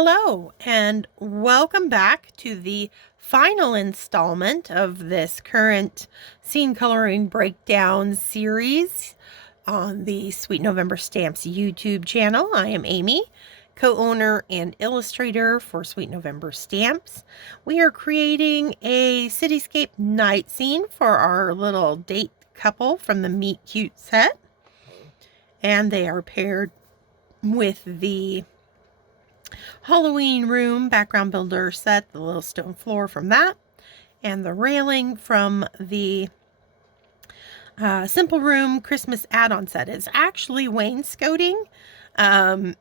Hello, and welcome back to the final installment of this current scene coloring breakdown series on the Sweet November Stamps YouTube channel. I am Amy, co-owner and illustrator for Sweet November Stamps. We are creating a cityscape night scene for our little date couple from the Meet Cute set, and they are paired with the Halloween room background builder set, the little stone floor from that, and the railing from the simple room Christmas add-on set. Is actually wainscoting in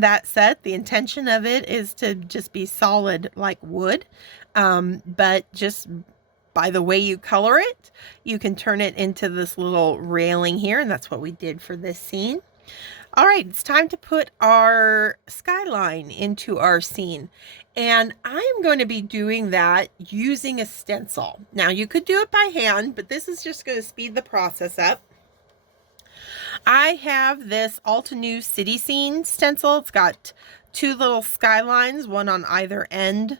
that set. The intention of it is to just be solid like wood, but just by the way you color it, you can turn it into this little railing here, and that's what we did for this scene. All right, it's time to put our skyline into our scene. And I'm going to be doing that using a stencil. Now, you could do it by hand, but this is just going to speed the process up. I have this Altenew City Scene stencil. It's got two little skylines, one on either end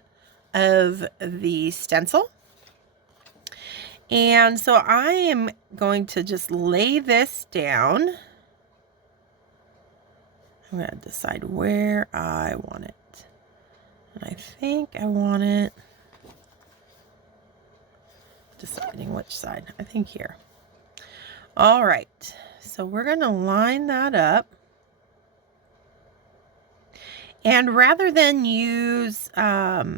of the stencil. And so I am going to just lay this down. I'm going to decide where I want it. And I think I want it, deciding which side, I think here. All right, so we're going to line that up. And rather than use, actually,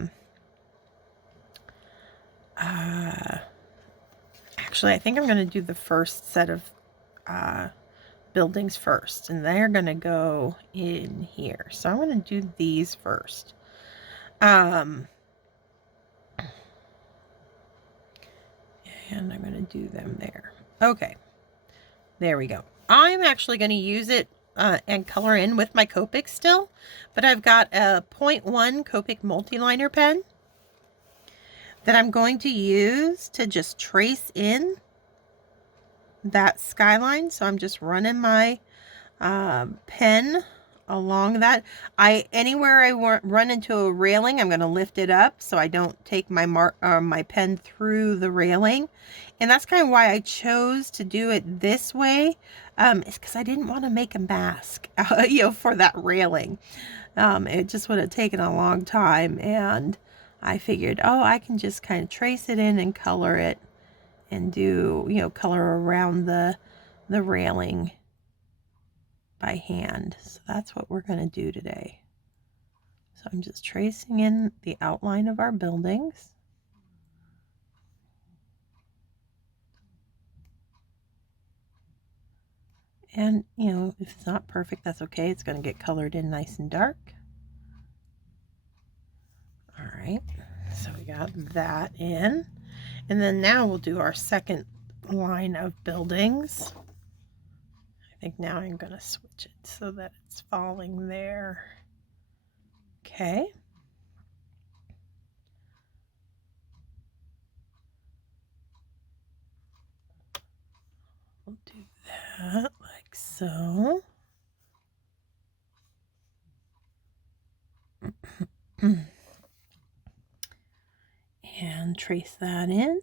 I think I'm going to do the first set of buildings first, and they're going to go in here. So I'm going to do these first. And I'm going to do them there. Okay, there we go. I'm actually going to use it and color in with my Copic still, but I've got a 0.1 Copic multiliner pen that I'm going to use to just trace in that skyline. So I'm just running my pen along that. Anywhere I run into a railing, I'm going to lift it up so I don't take my my pen through the railing. And that's kind of why I chose to do it this way. Is because I didn't want to make a mask, for that railing. It just would have taken a long time, and I figured, oh, I can just kind of trace it in and color it, and do, color around the railing by hand. So that's what we're going to do today. So I'm just tracing in the outline of our buildings. And, if it's not perfect, that's okay. It's going to get colored in nice and dark. All right, so we got that in. And then now we'll do our second line of buildings. I think now I'm going to switch it so that it's falling there. Okay. We'll do that like so. And trace that in.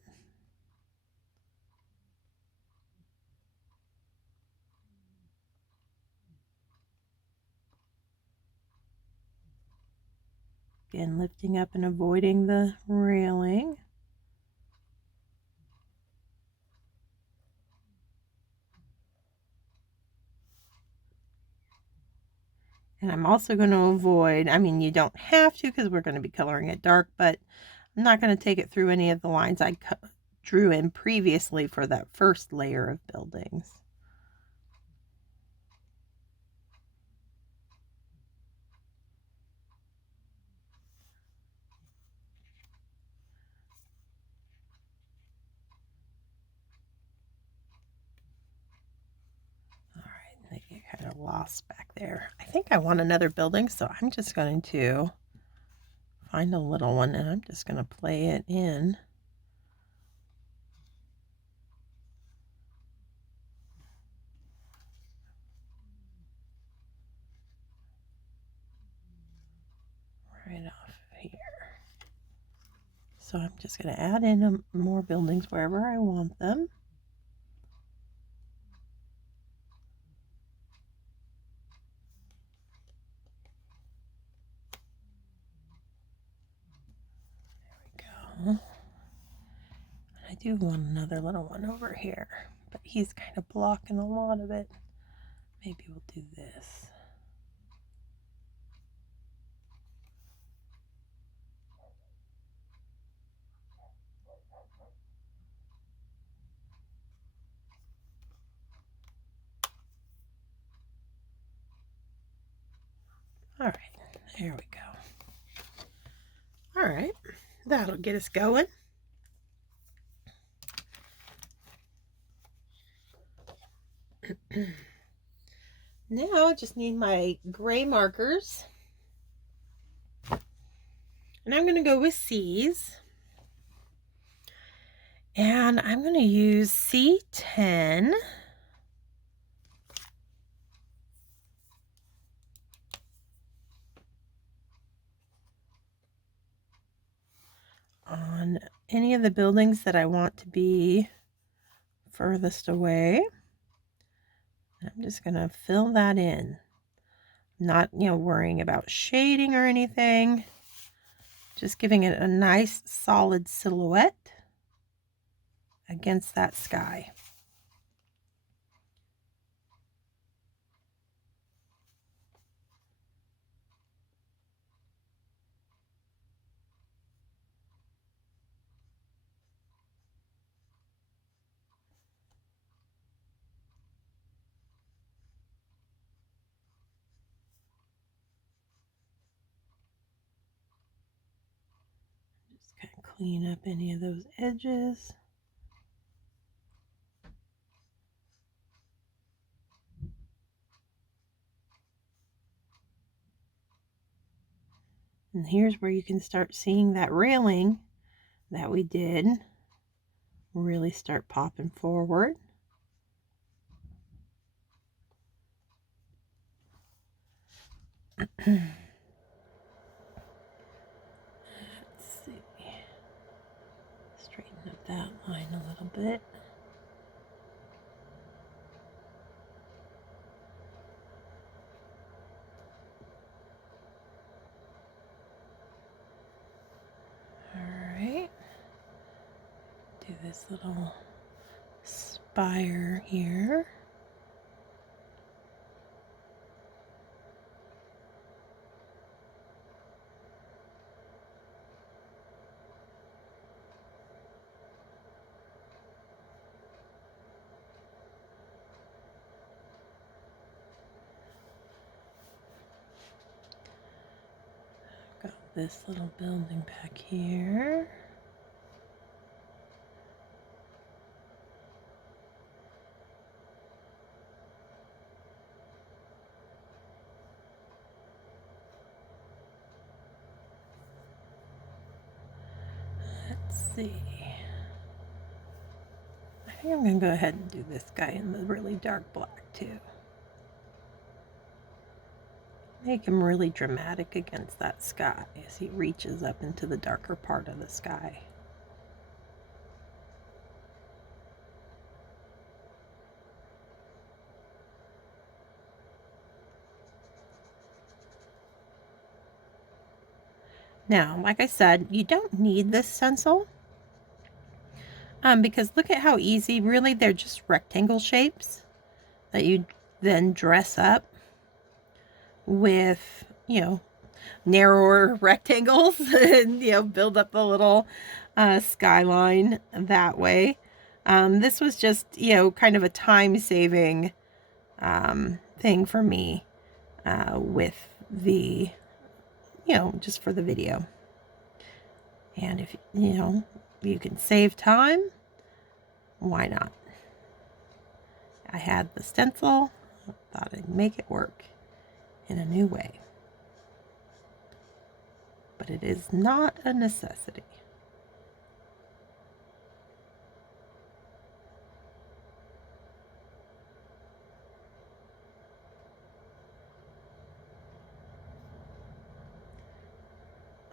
Again, lifting up and avoiding the railing. And I'm also going to avoid, you don't have to because we're going to be coloring it dark, but I'm not going to take it through any of the lines I drew in previously for that first layer of buildings. I get kind of lost back there. I think I want another building, so I'm just going to find a little one and I'm just going to play it in. So I'm just going to add in more buildings wherever I want them. There we go. I do want another little one over here, but he's kind of blocking a lot of it. Maybe we'll do this. All right, there we go. All right, that'll get us going. Now I just need my gray markers. And I'm going to go with C's. And I'm going to use C10. On any of the buildings that I want to be furthest away. I'm just going to fill that in. Not, worrying about shading or anything. Just giving it a nice solid silhouette against that sky. Kind of clean up any of those edges. And here's where you can start seeing that railing that we did really start popping forward. Let's see. Straighten up that line a little bit. Alright. Do this little spire here. Got this little building back here. Let's see. I think I'm going to go ahead and do this guy in the really dark black too. Make him really dramatic against that sky as he reaches up into the darker part of the sky. Now, like I said, you don't need this stencil because look at how easy, really, they're just rectangle shapes that you then dress up with, narrower rectangles and, build up a little skyline that way. This was just, kind of a time-saving thing for me with the, just for the video. And if, you can save time, why not? I had the stencil, thought I'd make it work in a new way. But it is not a necessity.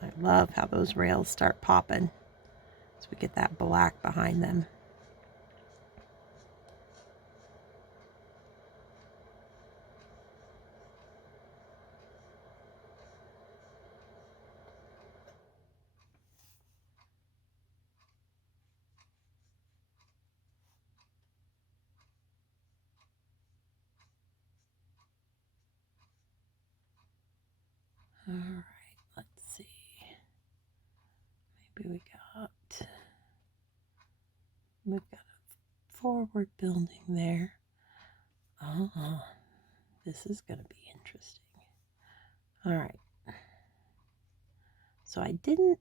I love how those rails start popping So we get that black behind them. All right, let's see. Maybe we've got a forward building there. Oh, this is going to be interesting. All right. So I didn't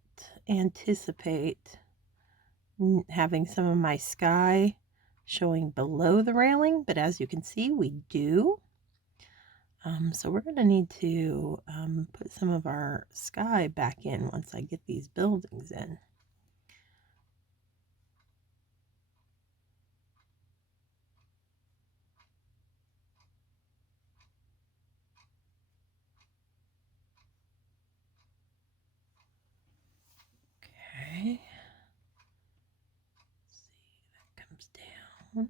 anticipate having some of my sky showing below the railing, but as you can see, we do. So we're going to need to put some of our sky back in once I get these buildings in. Okay. Let's see, that comes down.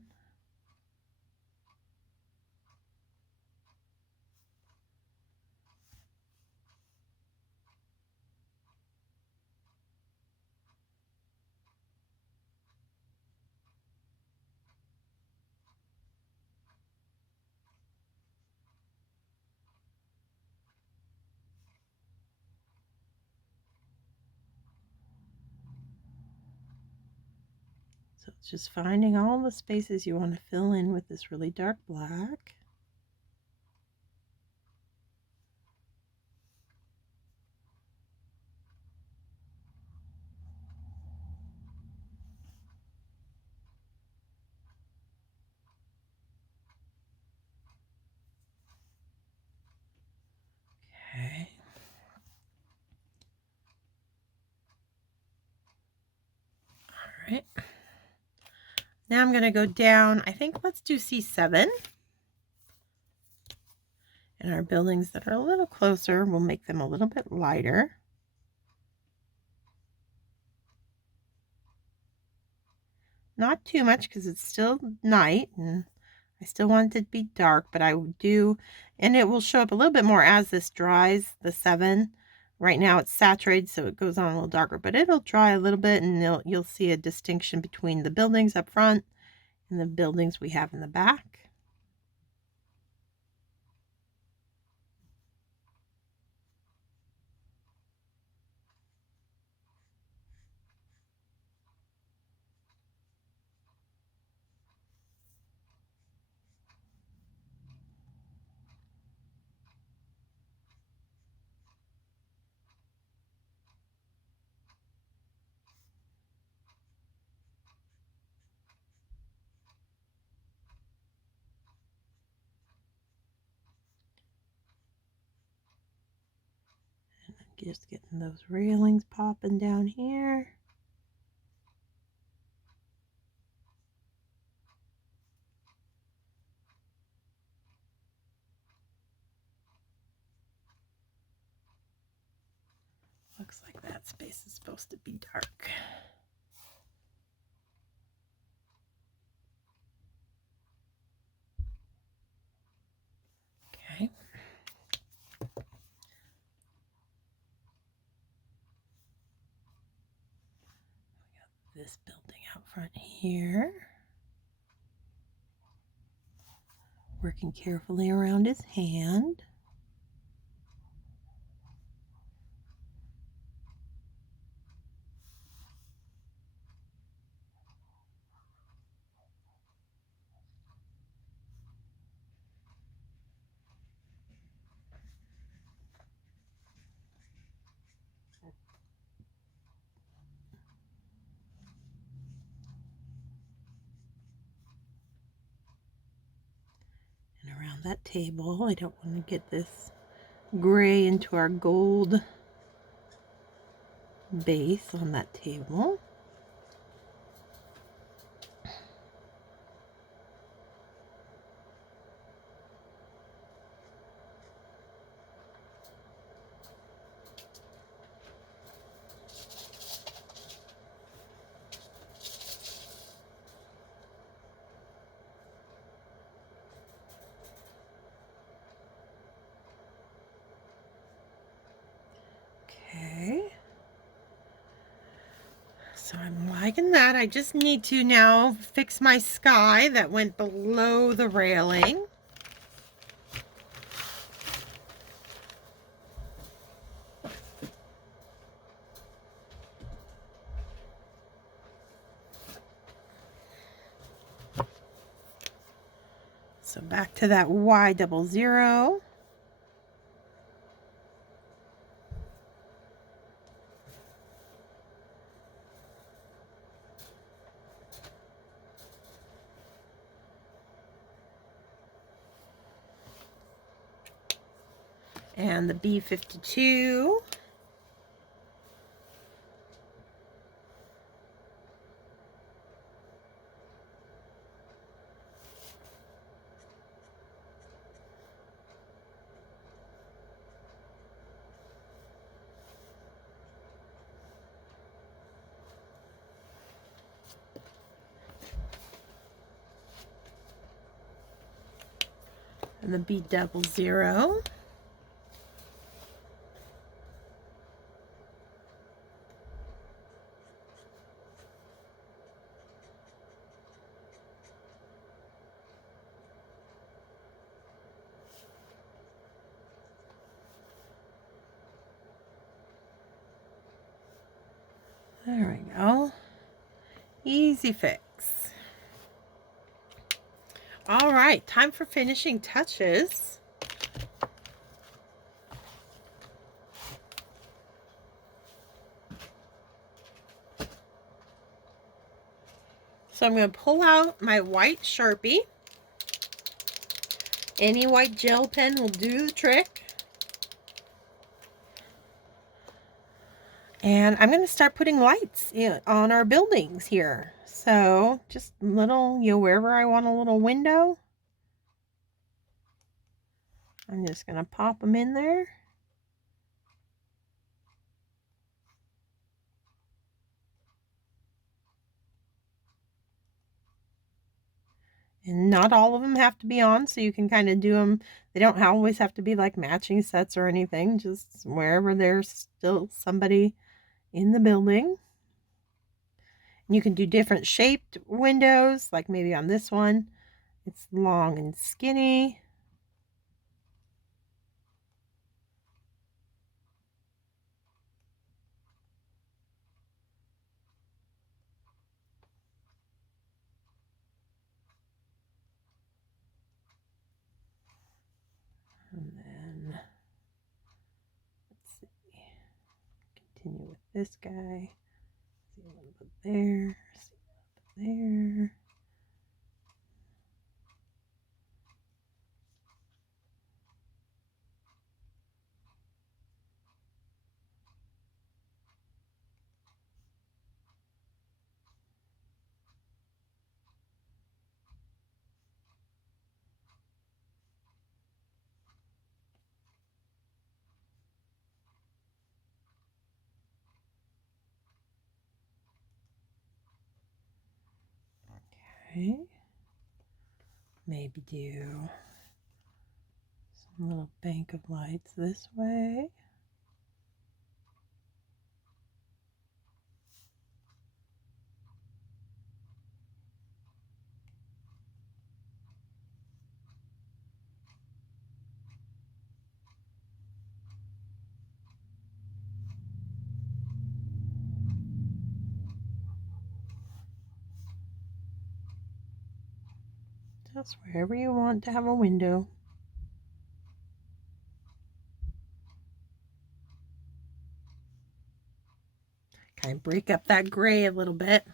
So it's just finding all the spaces you want to fill in with this really dark black. Okay. All right. Now I'm going to go down, I think let's do C7. And our buildings that are a little closer, we'll make them a little bit lighter. Not too much because it's still night and I still want it to be dark, but I do, and it will show up a little bit more as this dries, the 7. Right now it's saturated, so it goes on a little darker, but it'll dry a little bit and you'll see a distinction between the buildings up front and the buildings we have in the back. Just getting those railings popping down here. Looks like that space is supposed to be dark. Okay. This building out front here. Working carefully around his hand. And around that table, I don't want to get this gray into our gold base on that table. liking that. I just need to now fix my sky that went below the railing. So back to that Y00. And the B52. And the B00. There we go. Easy fix. All right, time for finishing touches. So I'm going to pull out my white Sharpie. Any white gel pen will do the trick. And I'm going to start putting lights on our buildings here. So just little, wherever I want a little window, I'm just going to pop them in there. And not all of them have to be on, so you can kind of do them. They don't always have to be like matching sets or anything, just wherever there's still somebody in the building. And you can do different shaped windows, like maybe on this one, it's long and skinny. And then, let's see, continue with this guy. See a little bit there, see a little bit there. Okay, maybe do some little bank of lights this way. Just wherever you want to have a window. Kind of break up that gray a little bit.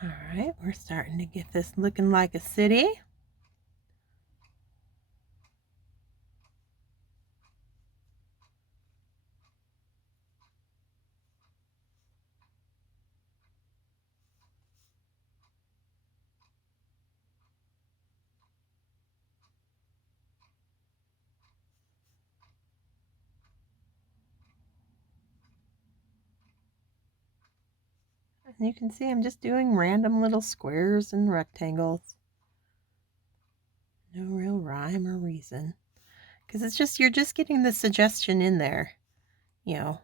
All right, we're starting to get this looking like a city. And you can see I'm just doing random little squares and rectangles. No real rhyme or reason. Because it's just, you're just getting the suggestion in there. You know,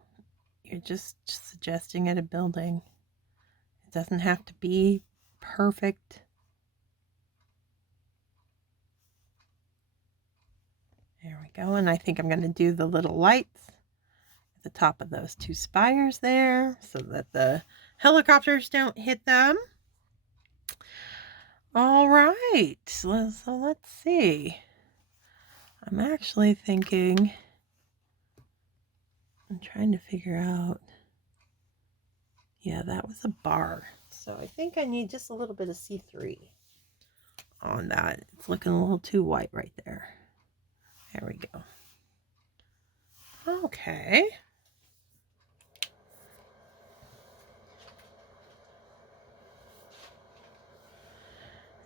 you're just suggesting at a building. It doesn't have to be perfect. There we go. And I think I'm going to do the little lights at the top of those two spires there so that the helicopters don't hit them. All right. So let's see. I'm actually thinking, I'm trying to figure out, yeah, that was a bar. So I think I need just a little bit of C3 on that. It's looking a little too white right there. There we go. Okay.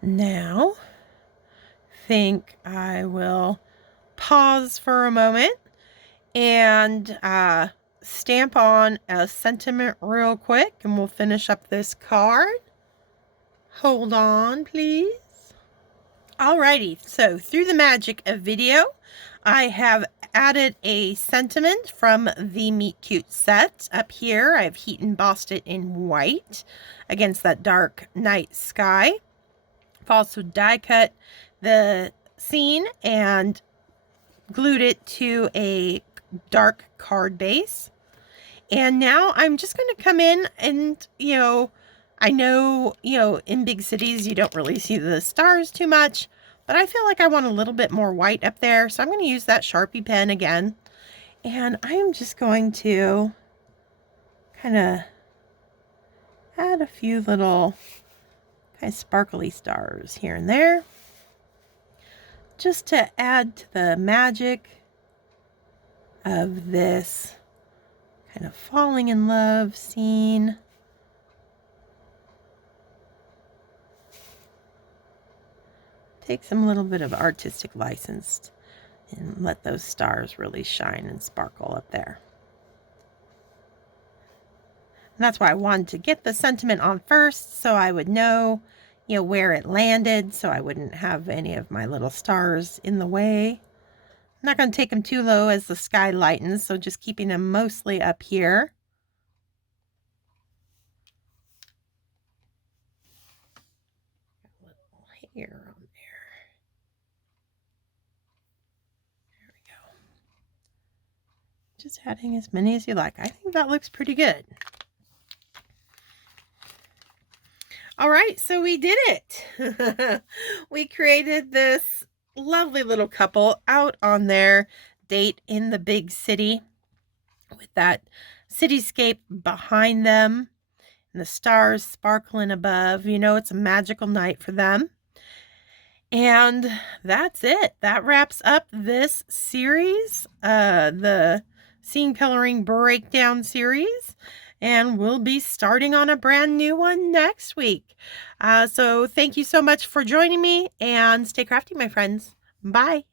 Now, I think I will pause for a moment and stamp on a sentiment real quick, and we'll finish up this card. Hold on, please. Alrighty, so through the magic of video, I have added a sentiment from the Meet Cute set. Up here, I've heat embossed it in white against that dark night sky. I've also die cut the scene and glued it to a dark card base. And now I'm just going to come in and, I know, in big cities, you don't really see the stars too much, but I feel like I want a little bit more white up there. So I'm going to use that Sharpie pen again. And I am just going to kind of add a few little kind of sparkly stars here and there, just to add to the magic of this kind of falling in love scene. Take some little bit of artistic license and let those stars really shine and sparkle up there. And that's why I wanted to get the sentiment on first, so I would know, where it landed, so I wouldn't have any of my little stars in the way. I'm not going to take them too low as the sky lightens, so just keeping them mostly up here. A little hair on there. There we go. Just adding as many as you like. I think that looks pretty good. All right, so we did it. We created this lovely little couple out on their date in the big city with that cityscape behind them and the stars sparkling above. It's a magical night for them. And that's it. That wraps up this series, the Scene Coloring Breakdown series. And we'll be starting on a brand new one next week. So thank you so much for joining me, and stay crafty, my friends. Bye.